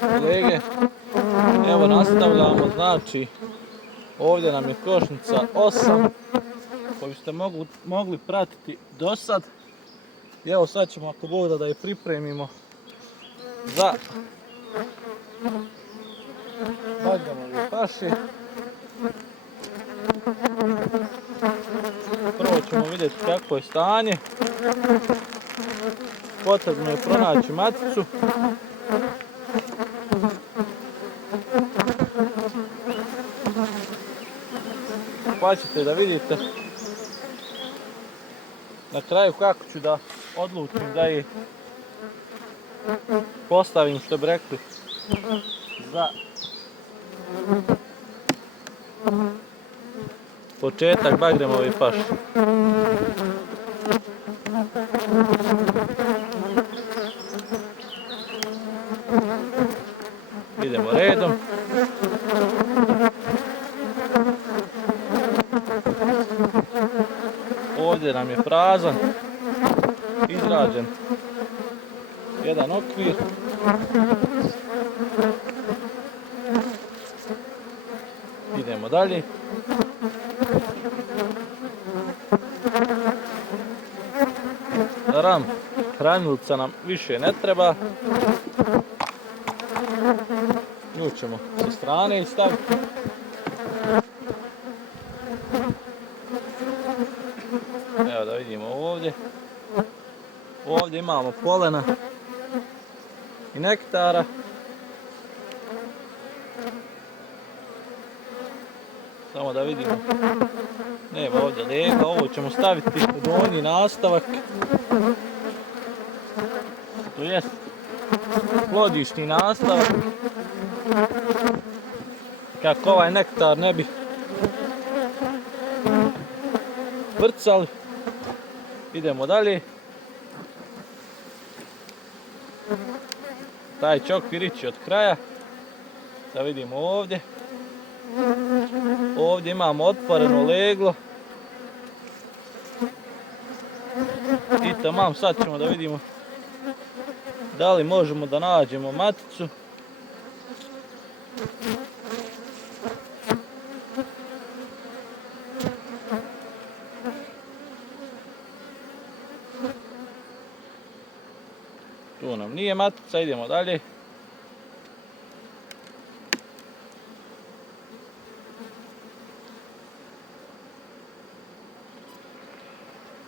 kolege. Evo nastavljamo, znači ovdje nam je košnica 8 koju ste mogli pratiti do sad. I evo sad ćemo, ako Bog da je pripremimo za bagramove paše. Prvo ćemo vidjeti kako je stanje. Potrebno je pronaći maticu. Pa ćete da vidite na kraju kako ću da odlučim da je postavim, što bi rekli, za početak bagremove paše. Idemo redom. Ovdje nam je prazan, izrađen jedan okvir. Idemo dalje. Ram hranilica nam više ne treba. Nju ćemo sa strane staviti. Evo da vidimo ovdje. Ovdje imamo polena i nektara. Samo da vidimo. Nema ovdje lega, ovo ćemo staviti u donji nastavak. To jest plodišni nastavak. Kako ovaj nektar ne bi vrcali. Idemo dalje. Taj će okvir ići od kraja. Da vidimo ovdje. Ovdje imamo otvoreno leglo. I tamam, sad ćemo da vidimo da li možemo da nađemo maticu. Tu nam nije matica, idemo dalje.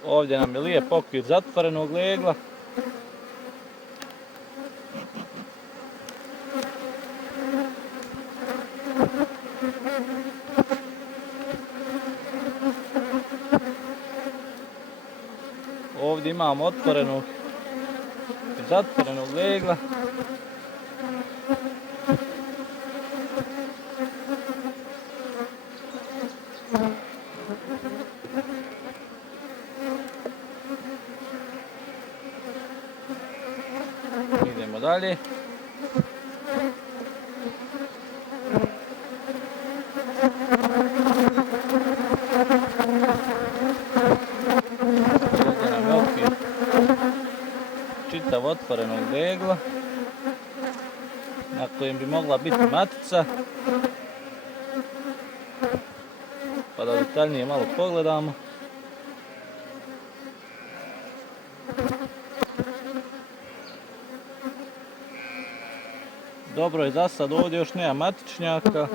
Ovdje nam je lijep okvir zatvorenog legla. Ovdje imamo otvorenog i zatvorenog legla. Idemo dalje. Ovdje nam je okvir čitav otvorenog legla na kojem bi mogla biti matica. Pa da detaljnije malo pogledamo. Dobro je za sad, ovdje još nema matičnjaka.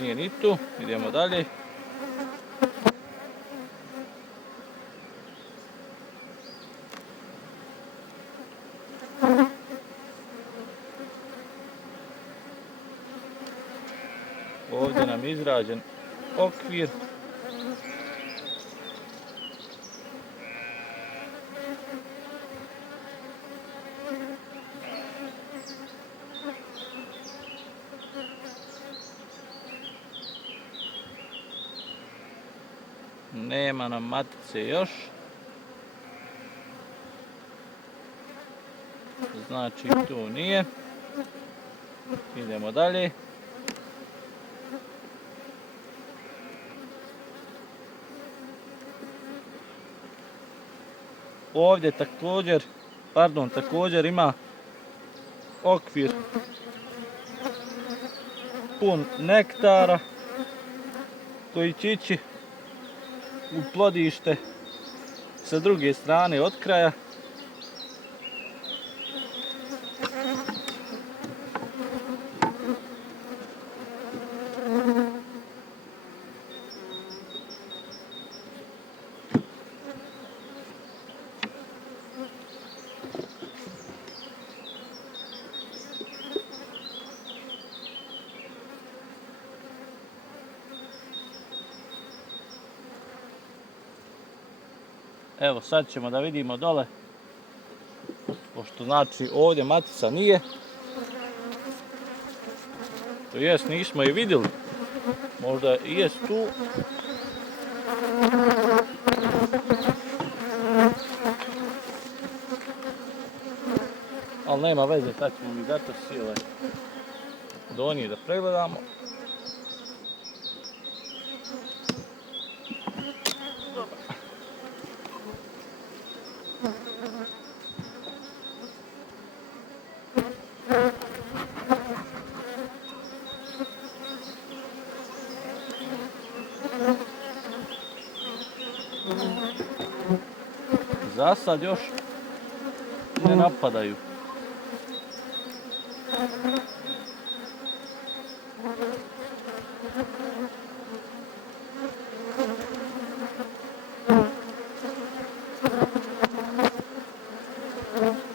Nije ni tu, idemo dalje. Ovdje nam je izrađen okvir. Nema nam matice još. Znači tu nije. Idemo dalje. Ovdje također ima okvir pun nektara koji će ići u plodište sa druge strane od kraja. Evo sad ćemo da vidimo dole, pošto znači ovdje matica nije, to jest nismo je vidjeli, možda i jest tu. Ali nema veze, sad ćemo mi zato sile donije da pregledamo. Za sad još ne napadaju.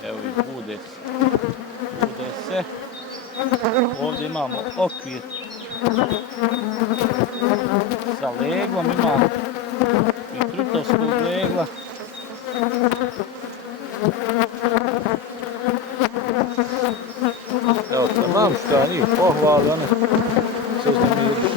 Evo ih, bude se. Ovdje imamo okvir sa leglom, ima i trutovskog legla. Evo, znam šta njih pohvali, one se uznemiriše.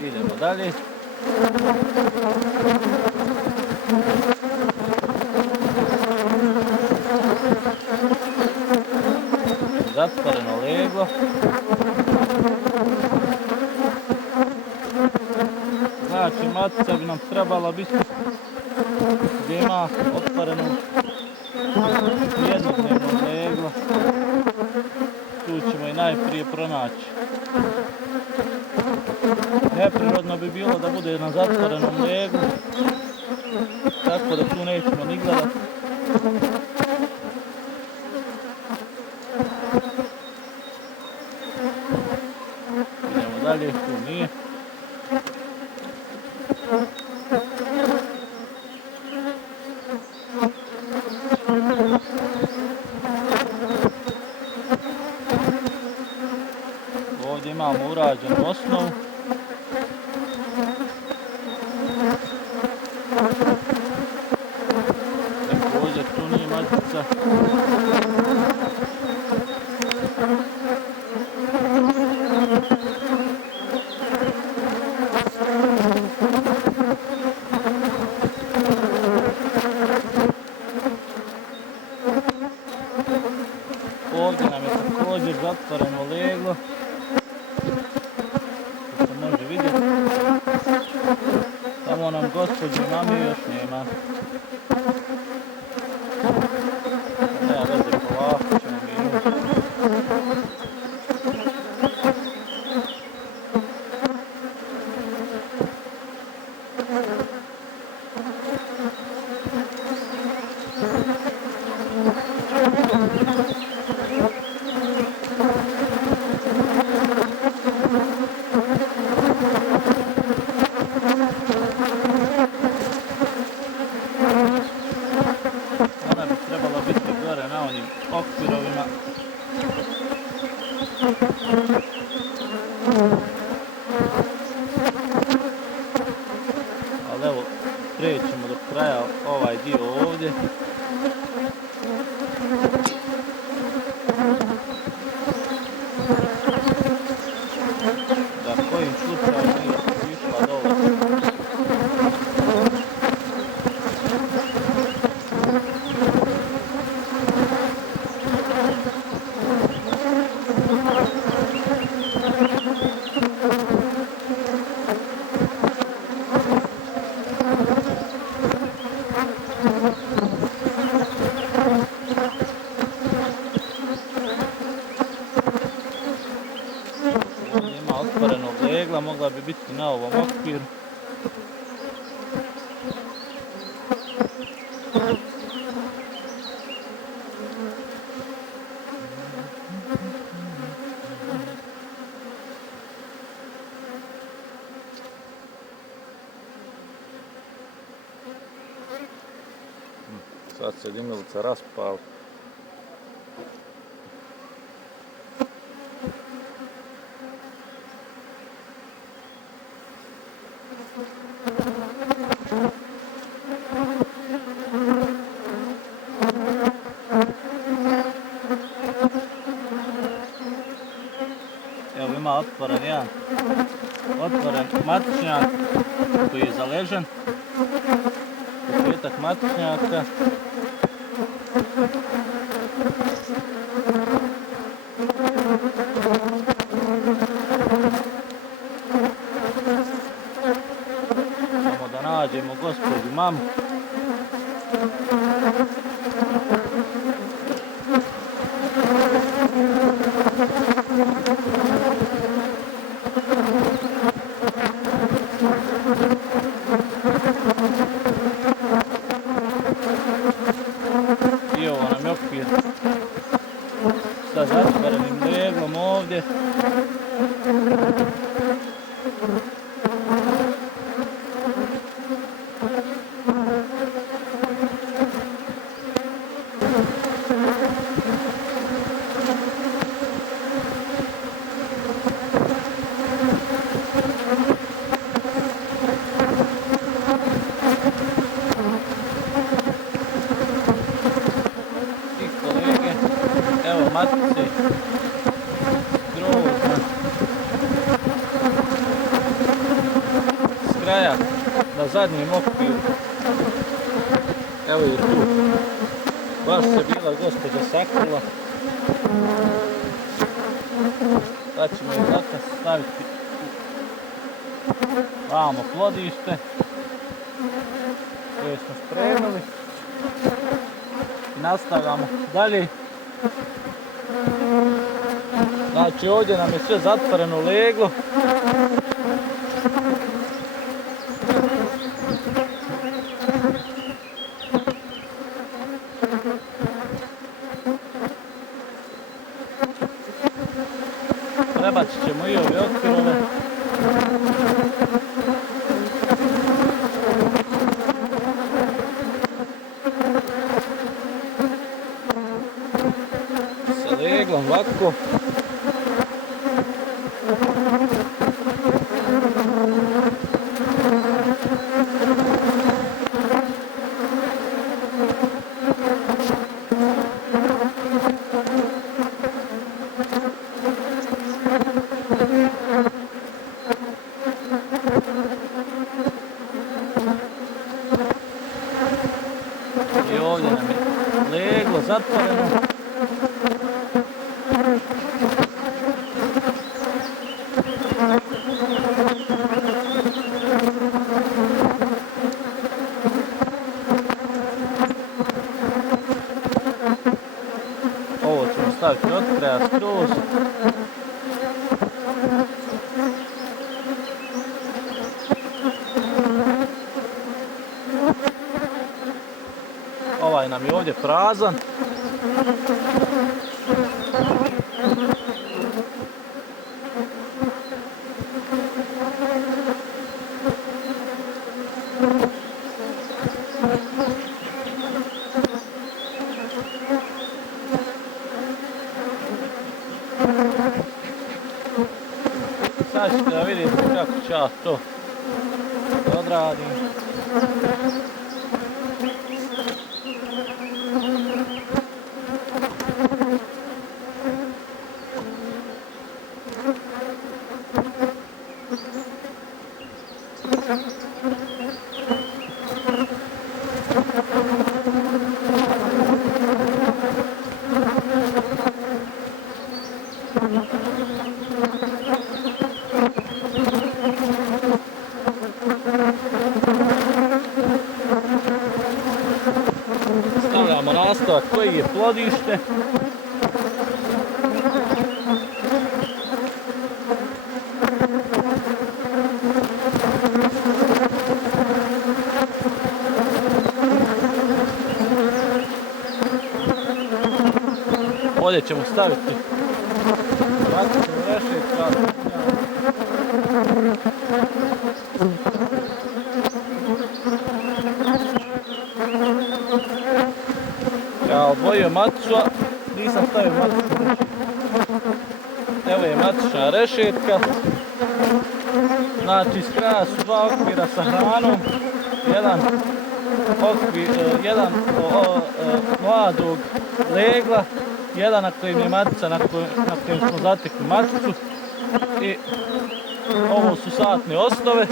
Idemo dalje. Zatvoreno leglo. Znači matica bi nam trebala biti gdje ima otvoreno jednodnevno leglo. Tu ćemo i najprije pronaći. Neprirodno bi bilo da bude na zatvorenom leglu, tako da tu nećemo ni gledati. Idemo dalje, tu nije. Ovdje imamo urađenu osnovu. Također tu nije matica. Ovdje nam je također zatvoreno leglo, što se može vidjeti. Tamo nam gospođe mame još nema. Nema veze, polako ćemo mi ući. Ona bi trebala biti gore na onim okvirovima. Ali evo, prećemo do kraja ovaj dio ovdje. Da kojim slučajem nije išla dole. mogla bi biti na ovom okviru. Sad se dimilica raspala. Evo ima otvoren matičnjak koji je zaležen. Početak matičnjaka. Samo da nađemo gospođu mamu. I ovo nam je okvir sa zatvorenim leglom ovdje. Evo matice, grozna, s kraja na zadnjem okviru, evo je tu, baš se bila gospođa sakrila, sad ćemo je zakas staviti u vamo plodište koje smo spremili i nastavljamo dalje. Znači ovdje nam je sve zatvoreno leglo. Prebacit ćemo i ove okvirove. Sa leglom ovako. I ovdje nam je leglo zatvoreno. Ovo ćemo staviti od kraja skroz. Ovaj nam je ovdje prazan. Sad ćete vidjeti kako ću ja to odradim. Stavljamo nastavak koji je plodište. Ovdje ćemo staviti matičnu rešetku. Ja odvojio maticu, a nisam stavio matičnu rešetku. Evo je matična rešetka. Znači iz kraja su dva okvira sa hranom, jedan mladog legla, jedan na kojem je matica, na kojem smo zatekli maticu, i ovo su satne osnove.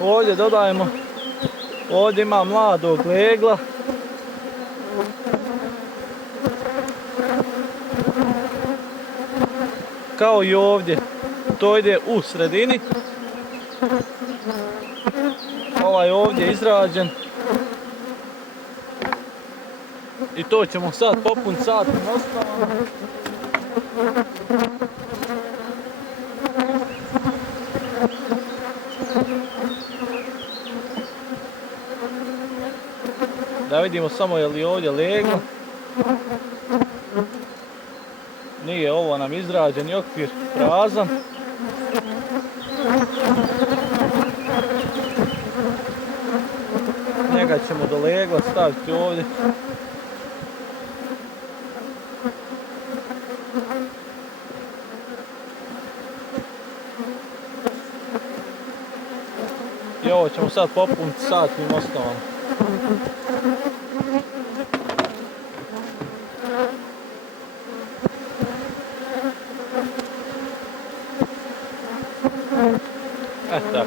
Ovdje dodajemo, ovdje ima mladog legla. Kao i ovdje, to ide u sredini. Ovaj ovdje je izrađen. I to ćemo sad popuniti satnim osnovama. Da vidimo samo je li ovdje leglo. Nije, ovo nam izrađeni okvir prazan. Njega ćemo do legla staviti ovdje. I ovo ćemo sad popuniti satnim osnovama. Tako.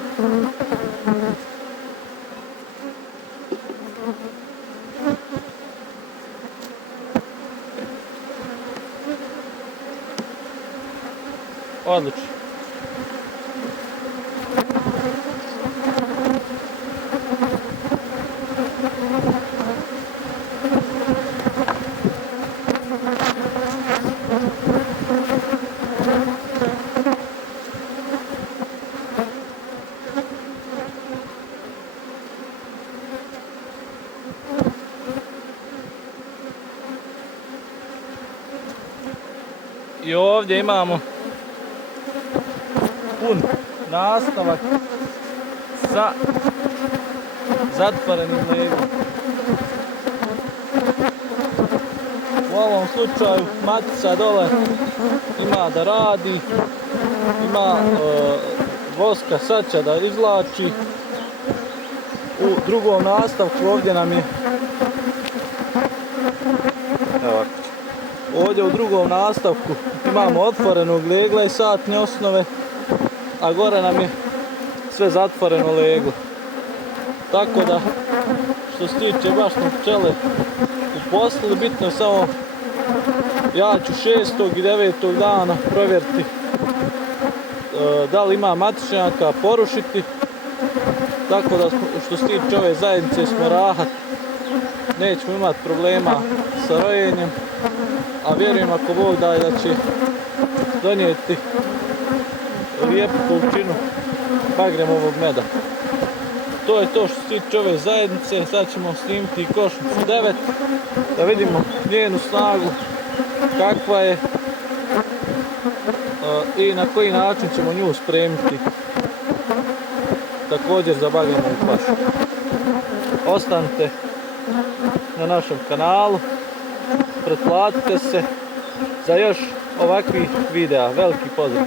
Odlično. I ovdje imamo pun nastavak sa zatvorenim leglom. U ovom slučaju matica dole ima da radi, ima voska sača da izvlači. U drugom nastavku ovdje nam je ovdje u drugom nastavku imamo otvorenog legla i satne osnove, a gore nam je sve zatvoreno leglo. Tako da, što se tiče baš smo pčele uposlili, bitno je samo, ja ću 6. i 9. dana provjeriti da li ima matičnjaka, porušiti. Tako da, što se tiče ove zajednice smo rahat, nećemo imati problema sa rojenjem, a vjerujem ako Bog daje da će donijeti lijepu količinu bagremovog meda. To je to što se tiče ove zajednice. Sad ćemo snimiti košnicu 9 da vidimo njenu snagu, kakva je i na koji način ćemo nju spremiti također za bagremovu pašu. Ostanite na našem kanalu, pretplatite se za još ovakvih videa. Veliki pozdrav!